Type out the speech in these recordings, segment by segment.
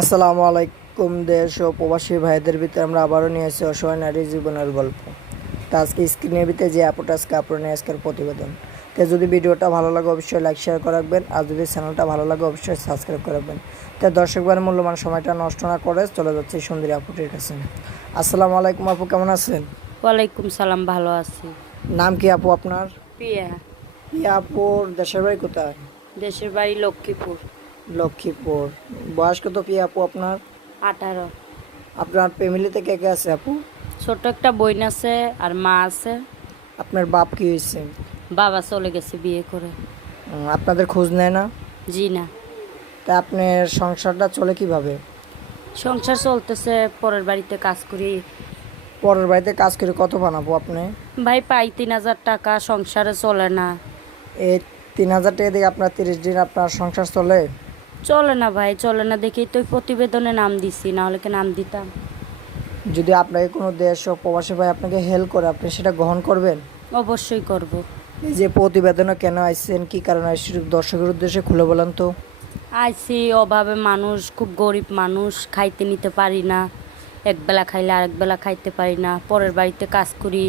আসসালামু আলাইকুম। দেশ ও প্রবাসী ভাইদের ভিতরে আমরা আবারও নিয়ে এসেছি অসহায় নারী জীবনের গল্প। তা আজকে স্ক্রিনের ভিতরে যে আপুটা আজকে আপনার নিয়ে আজকের প্রতিবেদন। তো যদি ভিডিওটা ভালো লাগে অবশ্যই লাইক শেয়ার করে রাখবেন, আর যদি চ্যানেলটা ভালো লাগে অবশ্যই সাবস্ক্রাইব করে রাখবেন। তো দর্শকবার মূল্যবান সময়টা নষ্ট না করে চলে যাচ্ছে সুন্দরী আপুটির কাছে। আসসালামু আলাইকুম আপু, কেমন আছেন? ওয়ালাইকুম সালাম, ভালো আছি। নাম কি আপু আপনার? প্রিয়া। এই আপুর দেশের বাড়ি কোথায়? দেশের বাড়ি লক্ষ্মীপুর। লক্ষ্মীপুর। বয়স কত প্রিয়া আপু আপনার? 18। আপনার ফ্যামিলিতে কে কে আছে আপু? ছোট একটা বোন আছে আর মা আছে। আপনার বাপ কি হয়েছে? বাবা চলে গেছে বিয়ে করে। আপনাদের খোঁজ নেয় না? জি না। তা আপনার সংসারটা চলে কিভাবে? সংসার চলতেছে, পরের বাড়িতে কাজ করি। পরের বাড়িতে কাজ করে কত বানাবো আপনি? ভাই পাই 3,000 টাকা, সংসারে চলে না। এই 3,000 টাকা দিয়ে আপনার 30 দিন আপনার সংসার চলে? চলে না ভাই, চলে না দেখেই তো প্রতিবেদনে নাম দিছি, না হলে কি নাম দিতাম? যদি আপনাকে কোনো দেশ ও প্রবাসী ভাই আপনাকে হেল্প করে, আপনি সেটা গ্রহণ করবেন? অবশ্যই করব। এই যে প্রতিবেদনে কেন আসছেন, কি কারণে আসছেন, দর্শকের উদ্দেশ্যে খুলে বলেন তো। আইছি অভাবে, মানুষ খুব গরিব মানুষ, খাইতে নিতে পারি না। একবেলা খাইলে আরেক বেলা খাইতে পারি না। পরের বাড়িতে কাজ করি,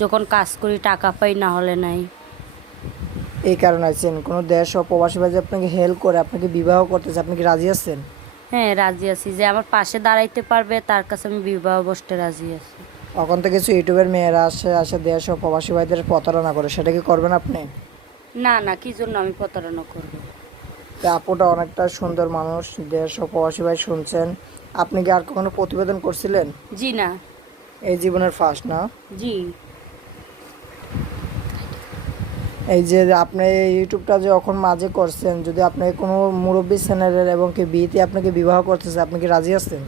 যখন কাজ করি টাকা পাই, না হলে নাই। এই কারণে আসছেন। কোনো দেশ ও প্রবাসী ভাই যে আপনাকে হেল্প করে, আপনাকে বিবাহ করতেছে, আপনি কি রাজি আছেন? হ্যাঁ, রাজি আছি। যে আমার পাশে দাঁড়াইতে পারবে তার কাছে আমি বিবাহ বসতে রাজি আছি। এখন তো কিছু ইউটিউবের মেয়েরা আসে আসে দেশ ও প্রবাসী ভাইদের প্রতারণা করে, সেটা কি করবেন আপনি? না না, কি জন্য আমি প্রতারণা করব? তো আপুটা অনেকটা সুন্দর মানুষ, দেশ ও প্রবাসী ভাই শুনছেন। আপনি কি আর কখনো প্রতিবেদন করছিলেন? জি না। এই জীবনের ফার্স্ট না? জি। এই যে আপনি এই ইউটিউবটা যে এখন মাঝে করছেন, যদি আপনি কোনো মুরব্বী চ্যানেলের এবং কি বিয়েতে আপনাকে বিবাহ করতেছে, আপনি কি রাজি আছেন?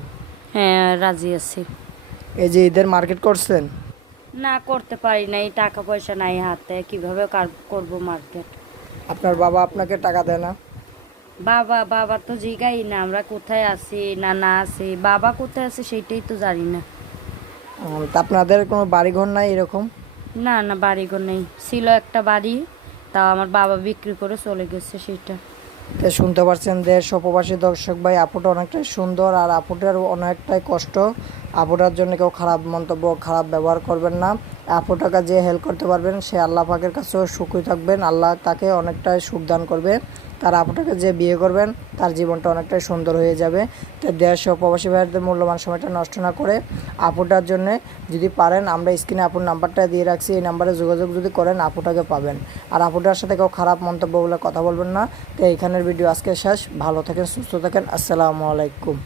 হ্যাঁ, রাজি আছি। এই যে ঈদের মার্কেট করছেন? না, করতে পারি নাই, টাকা পয়সা নাই হাতে, কিভাবে করব মার্কেট? আপনার বাবা আপনাকে টাকা দেয় না? বাবা বাবা তো জিগাই না, আমরা কোথায় আছি না না আছি, বাবা কোথায় আছে সেটাই তো জানি না। তা আপনাদের কোনো বাড়িঘর নাই এরকম? না না, বাড়িঘর নেই। ছিল একটা বাড়ি, তাও আমার বাবা বিক্রি করে চলে গেছে সেটা। তো শুনতে পারছেন দেশ ও প্রবাসী দর্শক ভাই, আপুটা অনেকটাই সুন্দর আর আপুটার অনেকটাই কষ্ট। আপুটার জন্য কেউ খারাপ মন্তব্য খারাপ ব্যবহার করবেন না। আপুটাকে যে হেল্প করতে পারবেন সে আল্লাহ পাকের কাছেও সুখী থাকবেন, আল্লাহ তাকে অনেকটাই সুখ দান করবে। তার আপুটাকে যে বিয়ে করবেন তার জীবনটা অনেকটাই সুন্দর হয়ে যাবে। তো দেশ ও প্রবাসী ভাইদের মূল্যবান সময়টা নষ্ট না করে আপুটার জন্যে যদি পারেন, আমরা স্ক্রিনে আপুর নাম্বারটা দিয়ে রাখছি, এই নাম্বারে যোগাযোগ যদি করেন আপুটাকে পাবেন। আর আপুটার সাথে কেউ খারাপ মন্তব্য বলে কথা বলবেন না। তো এইখানের ভিডিও আজকে শেষ। ভালো থাকেন, সুস্থ থাকেন। আসসালামু আলাইকুম।